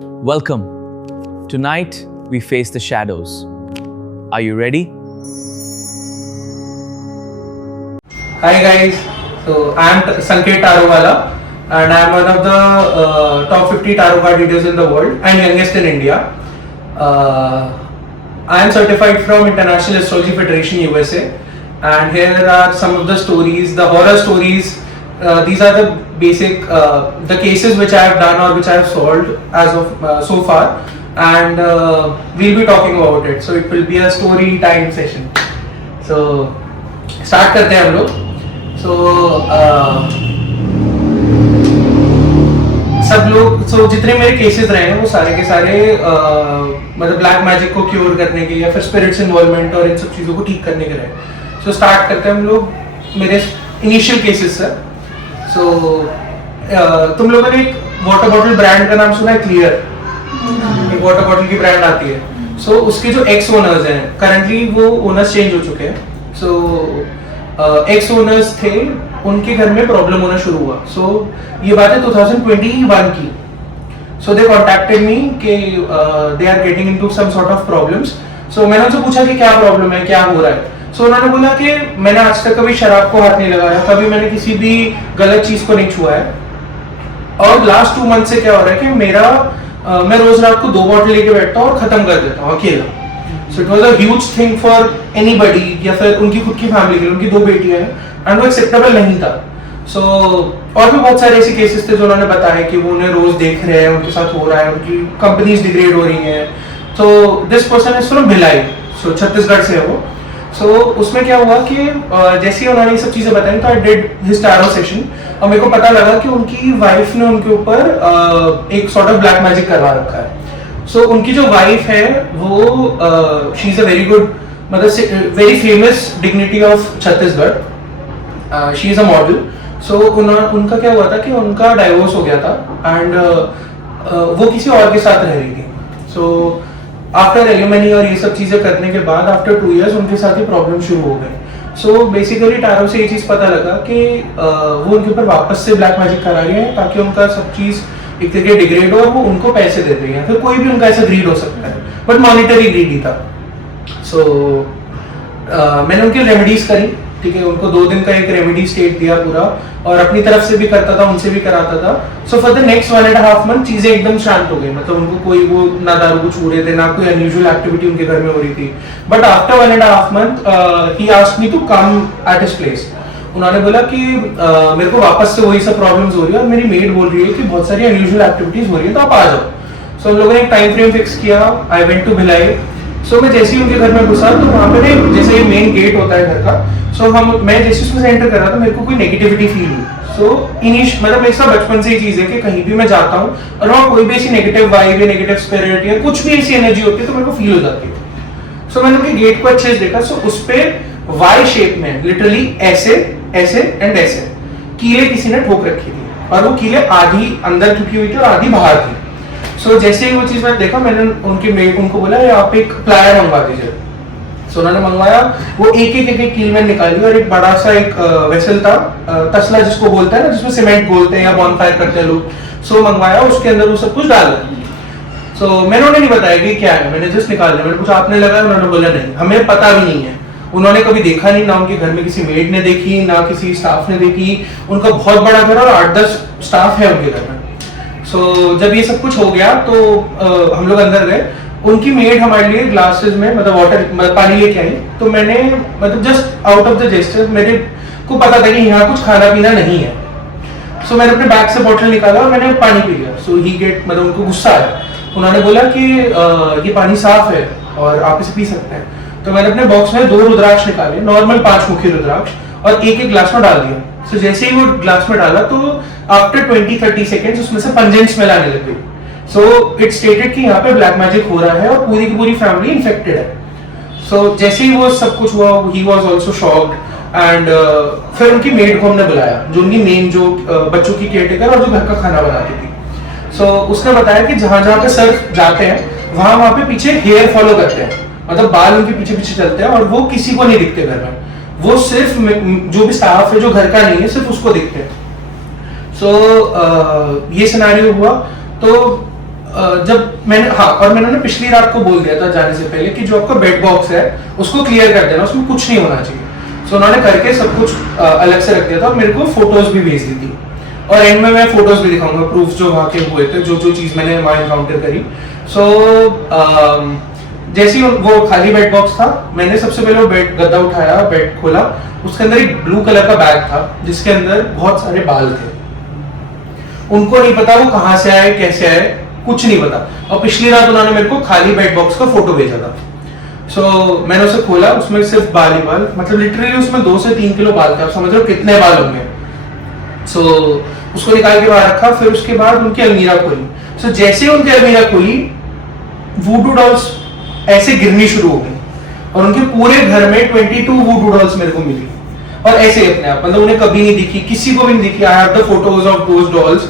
Welcome. Tonight we face the shadows. Are you ready? Hi guys, so I am Sanket Tarowala and I am one of the top 50 tarot card readers in the world and youngest in India. I am certified from International Astrology Federation USA, and here are some of the stories, the horror stories. These are the basic, the cases which I have done or which I have solved as of so far, and we'll be talking about it. So it will be a story time session. So start करते हैं हम लोग. सब लोग जितने मेरे cases रहे हैं वो सारे के सारे मतलब ब्लैक मैजिक को क्योर करने के या फिर स्पिरिट्स इन्वॉल्वमेंट और इन सब चीज़ों को ठीक करने के रहे. सो स्टार्ट करते हैं हम लोग मेरे इनिशियल केसेस से. तुम लोगों ने एक वाटर बॉटल ब्रांड का नाम सुना है, क्लियर? एक वाटर बॉटल की ब्रांड आती है. सो उसके जो एक्स ओनर्स हैं, करंटली वो ओनर्स चेंज हो चुके हैं. एक्स ओनर्स थे, उनके घर में प्रॉब्लम होना शुरू हुआ. ये बात है 2021 की. दे कॉन्टैक्टेड मी कि they are getting into some sort of problems. मैंने उनसे पूछा कि क्या प्रॉब्लम है, क्या हो रहा है. उन्होंने बोला कि मैंने आज तक कभी शराब को हाथ नहीं लगाया, कभी मैंने किसी भी गलत चीज को नहीं छुआ है, और लास्ट 2 मंथ से क्या हो रहा है कि मैं रोज रात को 2 बॉटल लेके बैठता हूँ और खत्म कर देता हूँ अकेला. It was a huge thing for anybody, या फिर उनकी खुद की फैमिली के लिए. उनकी 2 बेटियां हैं एंड वो एक्सेप्टेबल नहीं था. और भी बहुत सारे ऐसे केसेस थे जो उन्होंने बताया कि वो उन्हें रोज देख रहे हैं, उनके साथ हो रहा है, उनकी कंपनीज डिग्रेड हो रही हैं. This person is from Bhilai, Chhattisgarh से है वो. उसमें क्या हुआ कि जैसे ही उन्होंने ये सब चीजें बताई तो I did his tarot session, और मेरे को पता लगा कि उनकी वाइफ ने उनके ऊपर एक सॉर्ट ऑफ ब्लैक मैजिक करवा रखा है. उनकी जो वाइफ है वो she is a very good, मतलब very famous dignity of Chhattisgarh. She is a model. उनका क्या हुआ था कि उनका डाइवोर्स हो गया था एंड वो किसी और के साथ रह रही थी. आफ्टर एल्यूमिनी और ये सब चीजें करने के बाद आफ्टर 2 years उनके साथ ही प्रॉब्लम शुरू हो गए. बेसिकली टैरो से ये चीज पता लगा कि वो उनके ऊपर वापस से ब्लैक मैजिक करा रही है ताकि उनका सब चीज एक तरीके डिग्रेड हो और वो उनको पैसे देते हैं. फिर कोई भी उनका ऐसा ग्रीड हो सकता है, बट मॉनिटरी ग्रीड ही था. मैंने उनकी रेमेडीज करी, ठीक है. उनको 2 दिन का एक रेमेडी स्टेट दिया पूरा, और अपनी तरफ से भी करता था, उनसे भी कराता था. फॉर द नेक्स्ट 1.5 month चीजें एकदम शांत हो गई. मतलब उनको कोई वो ना दारू को छू रहे थे, ना कोई अनयूजुअल एक्टिविटी उनके घर में हो रही थी. बट आफ्टर 1.5 month ही asked me to come at his place. उन्होंने बोला कि मेरे को वापस से वही सब प्रॉब्लम्स हो रही है और मेरी मेड बोल रही है कि बहुत सारी अनयूजुअल एक्टिविटीज हो रही है, तो आप आ जाओ. हम लोगों ने एक टाइम फ्रेम फिक्स किया. I went to Bhilai. मैं जैसे ही उनके घर में घुसा तो वहाँ पे जैसे ये मेन गेट होता है घर का, मैं जैसे उसमें से एंटर कर रहा था मेरे को कोई नेगेटिविटी फील हुई. मतलब मेरे साथ बचपन से ही चीज है कि कहीं भी मैं जाता हूँ और वहाँ कोई भी ऐसी नेगेटिव वाइब या नेगेटिव स्पिरिट या कुछ भी ऐसी एनर्जी होती है तो मेरे को फील हो जाती है. मैंने उनके गेट को अच्छे से देखा. उस पे वाई शेप में लिटरली ऐसे ऐसे एंड ऐसे कीले किसी ने ठोक रखी थी, और वो कीले आधी अंदर ठुकी हुई थी और आधी बाहर थी. जैसे ही वो चीज मैंने देखा, मैंने उनको बोला आप एक प्लायर मंगवा दीजिए. उन्होंने मंगवाया. वो एक एक कील में निकाली और एक बड़ा सा एक वेसल था, तसला जिसको बोलते हैं ना, जिसमें सीमेंट बोलते हैं या बॉनफायर करते हैं लोग. मंगवाया, उसके अंदर वो सब कुछ डाला. मैंने उन्हें नहीं बताया कि क्या है, मैंने जस्ट निकाल दिया. मैंने पूछा आपने लगाया? उन्होंने बोला नहीं, हमें पता भी नहीं है. उन्होंने कभी देखा नहीं, ना उनके घर में किसी मेड ने देखी, ना किसी स्टाफ ने देखी. उनका बहुत बड़ा घर और 8-10 स्टाफ है उनके घर में. जब ये सब कुछ हो गया तो हम लोग अंदर गए. उनकी मेड हमारे लिए ग्लासेस में मतलब पानी लेके आई. तो मैंने मतलब just out of the gesture, मेरे को पता था कि यहाँ कुछ खाना पीना नहीं है. मैंने अपने बैग से बोतल निकाला और मैंने पानी पी लिया. मतलब उनको गुस्सा आया. उन्होंने बोला कि ये पानी साफ है और आप इसे पी सकते हैं. तो मैंने अपने बॉक्स में 2 रुद्राक्ष निकाले, नॉर्मल 5 मुखी रुद्राक्ष, और एक ग्लास में डाल दिया. जैसे ही वो ग्लास में डाला तो आफ्टर 20-30 सेकेंड्स उसमें से पंजेंट स्मेल आने लग गई. इट स्टेटेड कि यहाँ पे ब्लैक मैजिक हो रहा है और पूरी की पूरी फैमिली इन्फेक्टेड है. जैसे ही वो सब कुछ हुआ, he was also shocked. And फिर उनकी मेड को हमने बुलाया, जो उनकी मेन जो बच्चों की केयरटेकर और जो घर का खाना बनाती थी. उसने बताया कि जहाँ जहाँ पे सर जाते हैं वहाँ पे पीछे हेयर फॉलो करते हैं, मतलब बाल उनके पीछे पीछे चलते हैं, और वो किसी को नहीं दिखते घर में. वो सिर्फ जो भी स्टाफ है जो घर का नहीं है सिर्फ उसको दिखते हैं. ये सिनेरियो हुआ. तो जब मैंने और मैंने उन्हें पिछली रात को बोल दिया था जाने से पहले कि जो आपका बेड बॉक्स है उसको क्लियर कर देना, उसमें कुछ नहीं होना चाहिए। सो उन्होंने करके सब कुछ अलग से रख दिया था और मेरे को फोटोज भी भेज दी थी, और एंड में मैं फोटोज भी दिखाऊंगा, प्रूफ जो वहाँ के हुए थे, जो जो चीज मैंने वहाँ एनकाउंटर करी। सो जैसे ही वो खाली बेड बॉक्स था, मैंने सबसे पहले वो बेड गद्दा उठाया, बेड खोला, उसके अंदर एक ब्लू कलर का बैग था जिसके अंदर बहुत सारे बाल थे। उनको नहीं पता वो कहाँ से आए, कैसे आए, कुछ नहीं पता। और पिछली रात उन्होंने मेरे को खाली बेड बॉक्स का फोटो भेजा था। मैंने उसे खोला, उसमें सिर्फ बाल ही बाल, मतलब लिटरली उसमें 2 से 3 किलो बाल थे। आप समझ रहे हो कितने बाल होंगे। उसको निकाल के बाहर रखा, फिर उसके बाद उनकी अलमीरा खोली। जैसे उनकी अलमीरा खोली, वूडू डॉल्स ऐसे गिरनी शुरू हो गई, और उनके पूरे घर में 22 वूडू डॉल्स मेरे को मिली, और ऐसे अपने आप, मतलब उन्हें कभी नहीं दिखी, किसी को भी नहीं दिखी। I have the photos of those dolls,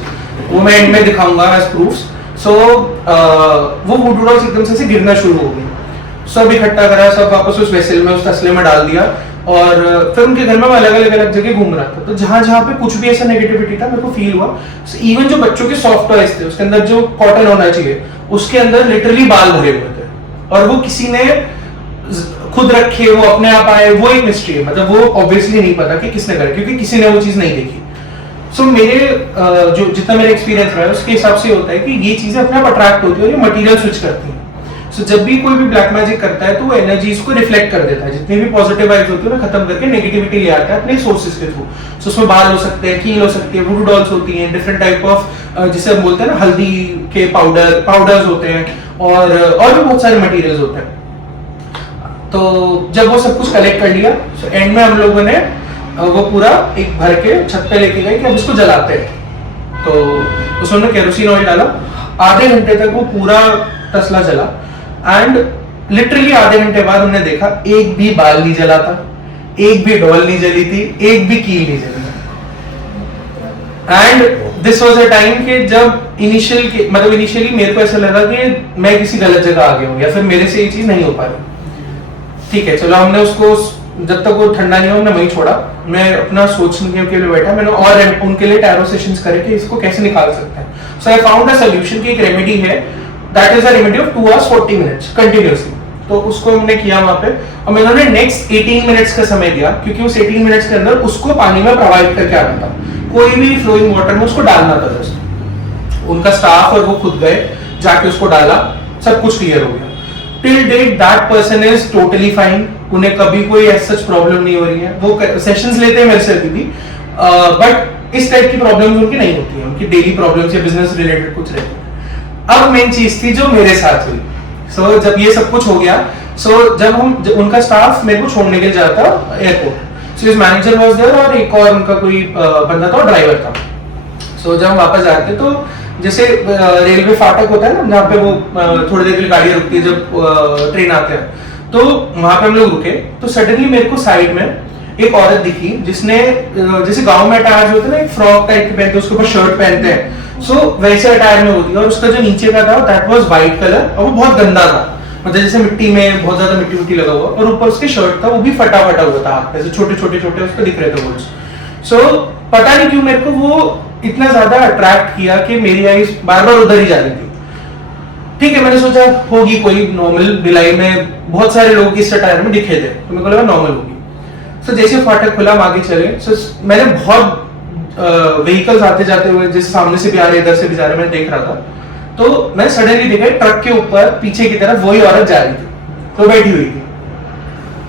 वो मैं एंड में दिखाऊंगा एज प्रूफ्स। वो वूडू डॉल्स एकदम से गिरना शुरू हो गई। सब इकट्ठा करा, सब वापस उस वेसल में, उस तसले में डाल दिया, और फिर उनके घर में मैं अलग अलग जगह घूम रहा था। तो जहां जहां पे कुछ भी ऐसा नेगेटिविटी था मेरे को फील हुआ, इवन जो बच्चों के सॉफ्ट टॉयज थे उसके अंदर जो कॉटन होना चाहिए, उसके अंदर लिटरली बाल भरे हुए थे, और वो किसी ने खुद रखे, वो अपने आप आए, वो एक मिस्ट्री है। मतलब वो ऑब्वियसली नहीं पता कि किसने करा, क्योंकि किसी ने वो चीज नहीं देखी। मेरे जो जितना मेरा एक्सपीरियंस रहा है उसके हिसाब से होता है कि ये चीजें अपने आप अट्रैक्ट होती है और ये मटेरियल स्विच करती हैं। जब भी कोई भी ब्लैक मैजिक करता है तो वो एनर्जीज को रिफ्लेक्ट कर देता है, जितनी भी पॉजिटिव वाइब्स होती है ना खत्म करके नेगेटिविटी ले आता है अपने सोर्सेज के थ्रू। उसमें बाल हो सकते हैं, कील हो सकती है, वुडू डॉल्स होती हैं, डिफरेंट टाइप ऑफ जिसे हम बोलते हैं ना हल्दी के पाउडर्स होते हैं, और भी बहुत सारे मटेरियल्स होते हैं। तो जब वो सब कुछ कलेक्ट कर लिया, एंड में हम लोगों ने वो पूरा एक भर के छत पे लेके गए कि अब इसको जलाते हैं। तो उसमें केरोसिन ऑयल डाला, आधे घंटे तक वो पूरा तसला जला, एंड लिटरली आधे घंटे बाद हमने देखा एक भी बाल नहीं जला था, एक भी डॉल नहीं जली थी, एक भी कील नहीं जली। And this was a time कि जब इनिशियली मेरे को ऐसा लगा कि मैं किसी गलत जगह आ गया हूँ, या फिर मेरे से ये चीज नहीं हो पा रही। ठीक है, चलो हमने उसको, जब तक वो ठंडा नहीं हुआ हमने वहीं छोड़ा। मैं अपना सोचने के लिए बैठा, मैंने और उनके लिए टैरो सेशंस करे कि इसको कैसे निकाल सकते हैं। सो आई फाउंड अ सॉल्यूशन की एक रेमेडी है, that is a remedy of 2 hours 40 minutes continuously. तो उसको हमने किया वहां पे, और मैंने उन्हें नेक्स्ट 18 मिनट्स का समय दिया, क्योंकि उस 18 मिनट्स के अंदर उसको पानी में प्रोवाइड करके आना था, कोई भी फ्लोइंग वाटर में उसको डालना था। जस्ट उनका स्टाफ और वो खुद गए, जाके उसको डाला, सब कुछ क्लियर हो गया। Till date that person is totally fine, उन्हें कभी कोई ऐसा सच प्रॉब्लम नहीं हो रही है। वो सेशंस लेते हैं मेरे से अभी भी, बट इस टाइप की प्रॉब्लम्स उनकी नहीं होती है, उनकी डेली प्रॉब्लम्स या बिजनेस रिलेटेड कुछ रहती है। अब मेन चीज थी जो मेरे साथ हुई। जब ये सब कुछ हो गया, जब उनका स्टाफ मेरे को छोड़ने के लिए जाता airport, his manager was there और एक और उनका कोई बंदा था, ड्राइवर था। जब हम वापस जाते तो जैसे रेलवे फाटक होता है ना, जहाँ पे वो थोड़ी देर के लिए गाड़ी रुकती है जब ट्रेन आते हैं, तो वहां पे हम लोग रुके। तो सडनली मेरे को साइड में एक औरत दिखी, जिसने जैसे गांव में अटायर होते हैं ना, एक फ्रॉक टाइप के पहनते हैं, उसके ऊपर शर्ट पहनते हैं, वैसे अटायर में होती है। और उसका जो नीचे का था दैट वाज व्हाइट कलर, और वो बहुत गंदा था, मतलब जैसे मिट्टी में बहुत ज्यादा मिट्टी लगा हुआ, और ऊपर उसके शर्ट था वो भी फटा हुआ था, ऐसे छोटे छोटे उसको दिख रहे थे वर्ड्स। पता नहीं क्यों मेरे को वो इतना ज्यादा अट्रैक्ट किया कि मेरी आईज बार बार उधर ही जा रही थी। ठीक है, मैंने सोचा होगी कोई नॉर्मल, भिलाई में बहुत सारे लोग इस अटायर में दिखे थे, तो मेरे को लगा नॉर्मल होगी। जैसे फाटक खुला, हम आगे चले, मैंने बहुत व्हीकल्स आते जाते हुए, जैसे सामने से भी आ रहे, इधर से भी जा रहे, मैं देख रहा था। तो मैंने सडनली देखा ट्रक के ऊपर पीछे की तरफ वही औरत जा रही थी, तो बैठी हुई थी,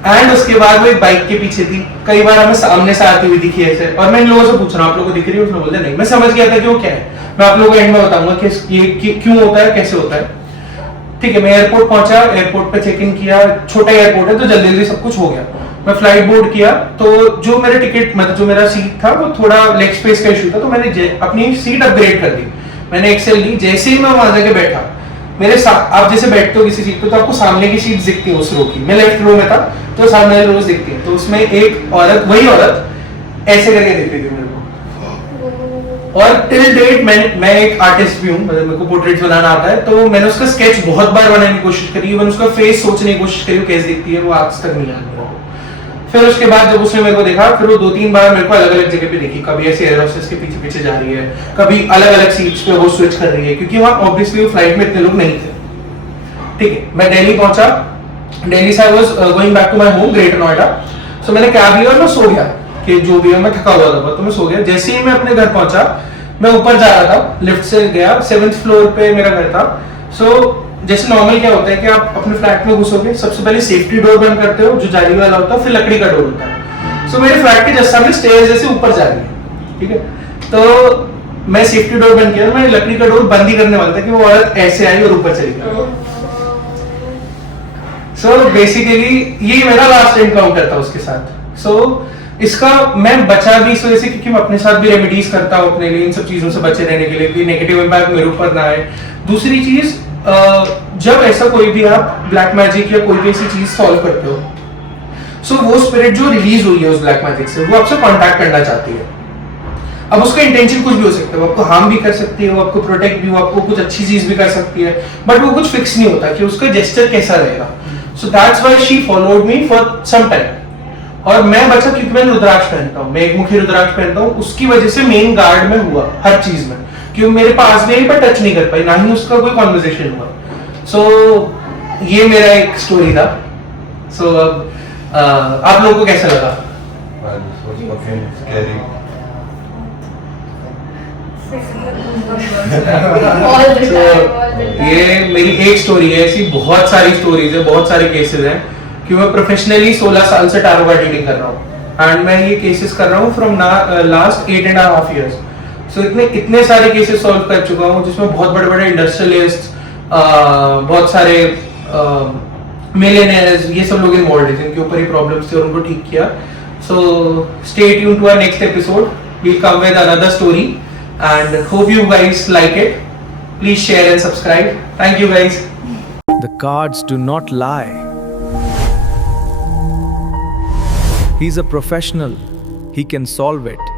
एंड उसके बाद वो एक बाइक के पीछे थी। कई बार हमें सामने से आती हुई दिखी ऐसे, और मैं इन लोगों से पूछ रहा हूँ आप लोगों को दिख रही है? उसने बोलते नहीं। मैं समझ गया था कि वो क्या है, मैं आप लोगों को एंड में बताऊंगा कि ये क्यों होता है, कैसे होता है। ठीक है, मैं एयरपोर्ट पहुंचा, एयरपोर्ट पे चेक इन किया, छोटा एयरपोर्ट है तो जल्दी जल्दी सब कुछ हो गया। मैं फ्लाइट बोर्ड किया, तो जो मेरा टिकट, मतलब जो मेरा सीट था वो थोड़ा लेग स्पेस का इशू था, तो मैंने अपनी सीट अपग्रेड कर दी, मैंने एक्सेल ली। जैसे ही मैं वहां जाके बैठा, मेरे साथ, आप जैसे बैठते हो किसी सीट पे तो आपको सामने की सीट दिखती है उस रो की, मैं लेफ्ट रो में था तो सामने वाली रोज दिखती है, तो उसमें एक औरत, वही औरत ऐसे करके दिख रही थी मेरे को। और टिल डेट मैं एक आर्टिस्ट भी हूँ, मतलब मेरे को पोर्ट्रेट्स बनाना आता है, तो मैंने उसका स्केच बहुत बार बनाने की कोशिश करी, इवन उसका फेस सोचने की कोशिश करी कैसे दिखती है, वो आज तक नहीं याद मेरे को। फिर उसके बाद जब उसने मेरे को देखा, फिर वो 2-3 बार मेरे को अलग अलग जगह पे देखी, कभी ऐसे एयर होस्टेस के पीछे पीछे जा रही है, कभी अलग अलग सीट्स पे वो स्विच कर रही है, क्योंकि वहाँ ऑब्वियसली वो फ्लाइट में इतने लोग नहीं थे। ठीक है, मैं दिल्ली पहुंचा, दिल्ली से I was going back to my home Greater Noida. So मैंने कैब लिया और मैं सो गया कि जो भी है, मैं थका हुआ था बहुत, तो मैं सो गया। जैसे ही मैं अपने घर पहुंचा, मैं ऊपर जा रहा था, लिफ्ट से गया, 7th फ्लोर पे मेरा घर था। सो जैसे नॉर्मल क्या होता है कि आप अपने फ्लैट में घुसोगे, सबसे पहले सेफ्टी डोर बंद करते हो जो जाली वाला होता है, फिर लकड़ी का डोर होता है। सो मेरे फ्लैट के जस्ट सामने स्टेयर्स जैसे ऊपर जा रही है, ठीक है। तो मैं सेफ्टी डोर बंद किया, मैं लकड़ी का डोर बंद ही करने वाला था कि वो औरत ऐसे आई और ऊपर चली गई। सो बेसिकली ये मेरा लास्ट एनकाउंटर था उसके साथ। सो इसका मैं बचा भी इस वजह से क्योंकि मैं अपने साथ भी रेमेडीज करता हूँ अपने लिए, इन सब चीजों से बचे रहने के लिए कि नेगेटिव इम्पैक्ट मेरे ऊपर ना आए। दूसरी चीज, जब ऐसा कोई भी आप ब्लैक मैजिक या कोई भी ऐसी चीज सॉल्व करते हो, सो वो स्पिरिट जो रिलीज हुई है उस ब्लैक मैजिक से, वो आपसे कांटेक्ट करना चाहती है। अब उसका इंटेंशन कुछ भी हो सकता है, वो आपको हार्म भी कर सकती है, वो आपको प्रोटेक्ट भी, वो आपको कुछ अच्छी चीज भी कर सकती है, बट वो कुछ फिक्स नहीं होता कि उसका जेस्चर कैसा रहेगा। So that's why she followed me for some time. और मैं बचा क्योंकि मैं रुद्राक्ष पहनता हूँ, मैं एक मुखी रुद्राक्ष पहनता हूँ, उसकी वजह से मेन गार्ड में हुआ हर चीज में, क्योंकि मेरे पास भी आई पर टच नहीं कर पाई, ना ही उसका कोई कॉन्वर्सेशन हुआ। सो ये मेरा एक स्टोरी था। सो अब आप लोगों को कैसा लगा? ये मेरी एक स्टोरी है, ऐसी बहुत सारी स्टोरीज है, बहुत सारे केसेस हैं कि मैं प्रोफेशनली 16 साल से टैरो कार्ड रीडिंग कर रहा हूँ एंड मैं ये केसेस कर रहा हूँ फ्रॉम लास्ट 8.5 years। सो इतने सारे केसेस सॉल्व कर चुका हूँ जिसमें बहुत बड़े बड़े इंडस्ट्रियलिस्ट, बहुत सारे मिलियनेयर्स, ये सब लोग इन्वॉल्व है जिनके ऊपर ये प्रॉब्लम्स थे और उनको ठीक किया। So stay tuned to our next episode, we come with another story and hope you guys like it. Please share and subscribe. Thank you guys. The cards do not lie. He's a professional. He can solve it.